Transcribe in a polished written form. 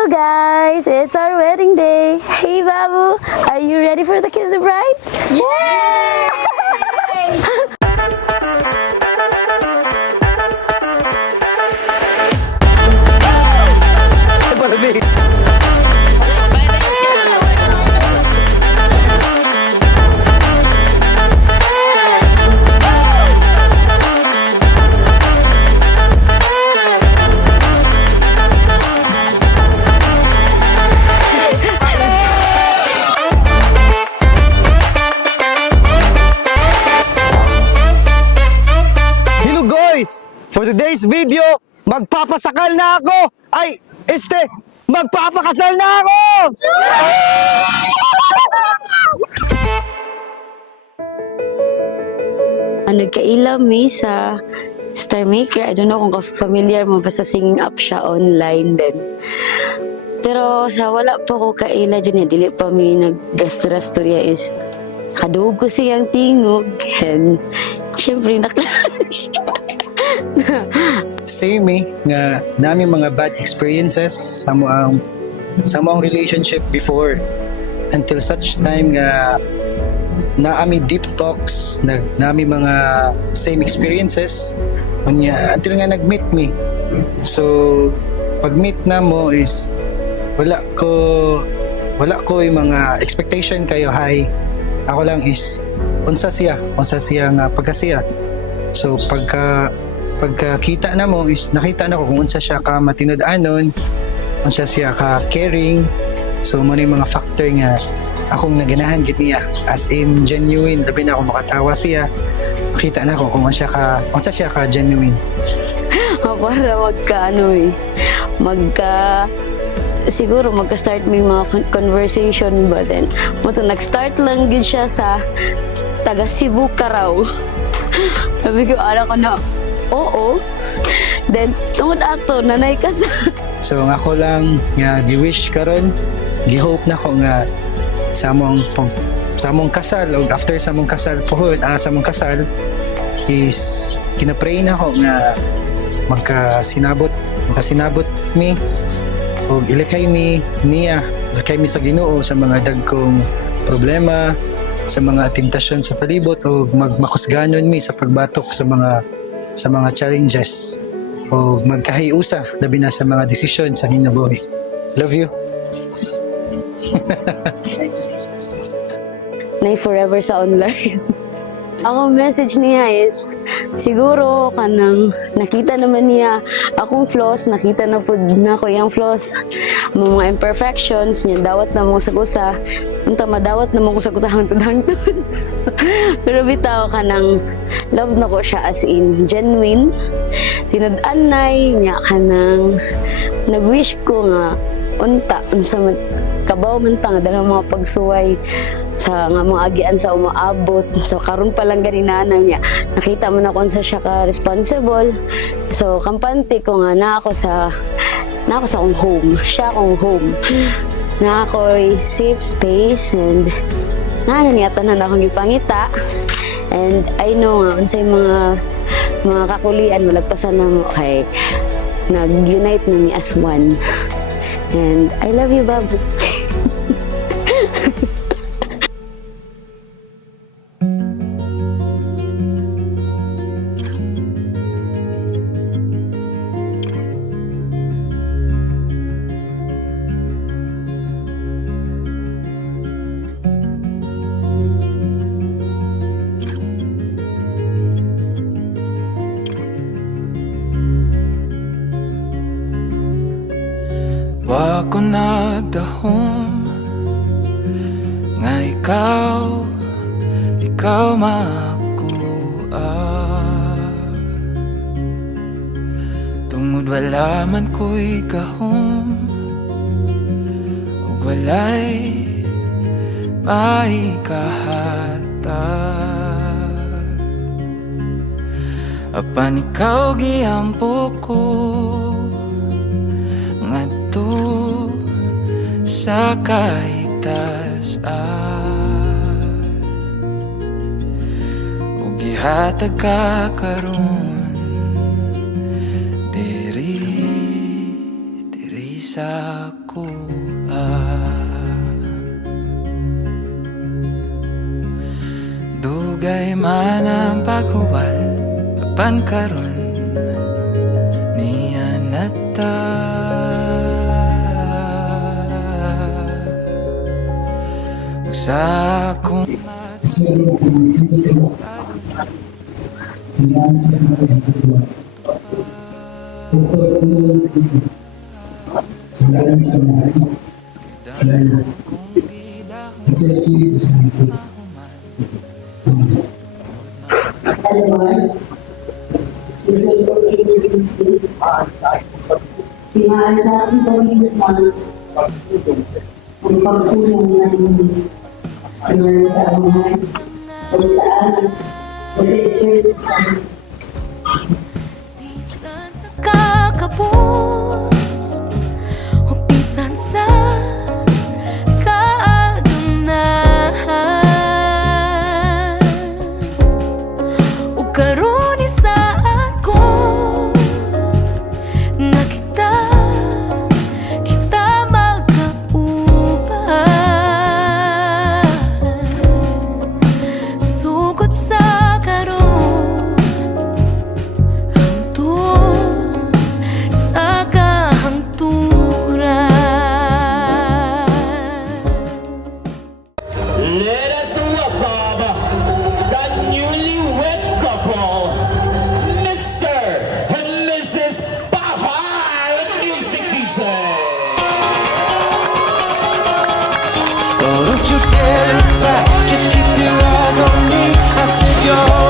Hello guys, it's our wedding day. Hey Babu, are you ready for the Kiss the Bride? Yay! Hello guys! For today's video, magpapasakal na ako! Ay, magpapakasal na ako! Nagkaila mi sa Star Maker. I don't know kung familiar mo, basta singing up siya online din. Pero sa wala po ko kaila dyan, dili pa mi naggastura-sturya is kadug ko siyang tingog and syempre naklash. Same nga nami mga bad experiences sa moang relationship before until such time nga naami deep talks nami mga same experiences unya until nga nag-meet me. So pag meet na mo is wala ko yung mga expectation kayo high. Ako lang is unsa siya nga pagkasiya. So pagkakita na mo is nakita na ko kung unsa siya ka matinud-anon, unsa siya ka caring. So mo na yung mga factor nga akong naganahan gid niya, as in genuine, labi na ako makatawa siya. Makita na ko kung unsa siya ka genuine. Para siguro magka-start may mga conversation ba then nag-start lang gid siya sa taga Cebu ka raw. Sabi ko ko na oo, then tungod ato nanay ka sa So nga ko lang nga gi-wish karon, gi-hope na ko nga sa mong kasal o after sa mong kasal sa mong kasal is kinapray na ko nga magkasinabot mi o ilakay mi niya, ilakay mi sa Ginoo sa mga dagkong problema, sa mga temptasyon sa palibot o makusganon mi sa pagbatok sa mga challenges o magkahiusa labi na sa mga desisyon sa kinabuhi. Love you. Nay forever sa online. Ang message niya is siguro kanang nakita naman niya akong flaws, nakita na po na ko yung flaws, mga imperfections niya, dawat na mo sa kusa, unta madawat na mo sa kusa hangtod. Pero bitaw kanang love na ko siya as in genuine. Tinad-anay niya kanang nag-wish ko nga unta unsa kabaw man ta nga daghang mga pagsuway sa nga mga agian sa umaabot. So karon pa lang ganina niya nakita mo na kung sa siya ka responsible. So kampante ko nga na ako sa akong home, siya akong home, na ako'y safe space and nananiyatan na akong ipangita. And I know nga unsay mga kakulian malagpasan na mo kay nag-unite na mi as one. And I love you, Babu. Wa ko nagdahom nga ikaw makuha. Tungod wala man ko'y kahom ug walay maikahatag. Apan ikaw giampo ko ngadto sa kaitaas-an ug gihatag ka karon diri sa kuha. Dugay man ang paghuwal, papan karon niya nata. Sa akong Timaan sa aking pamilya ang pagtulong ng sa amahan o sa anak o sa Espiritu Santo. Bisan sa kakapos o bisan sa kaadunan o karon sa ako nga kita magkauban sugod sa karon hangtod sa kahangturan. Let us welcome the newlywed couple, Mr. and Mrs. Bahal Music DJ. Oh, don't you dare look back, just keep your eyes on me. I said you're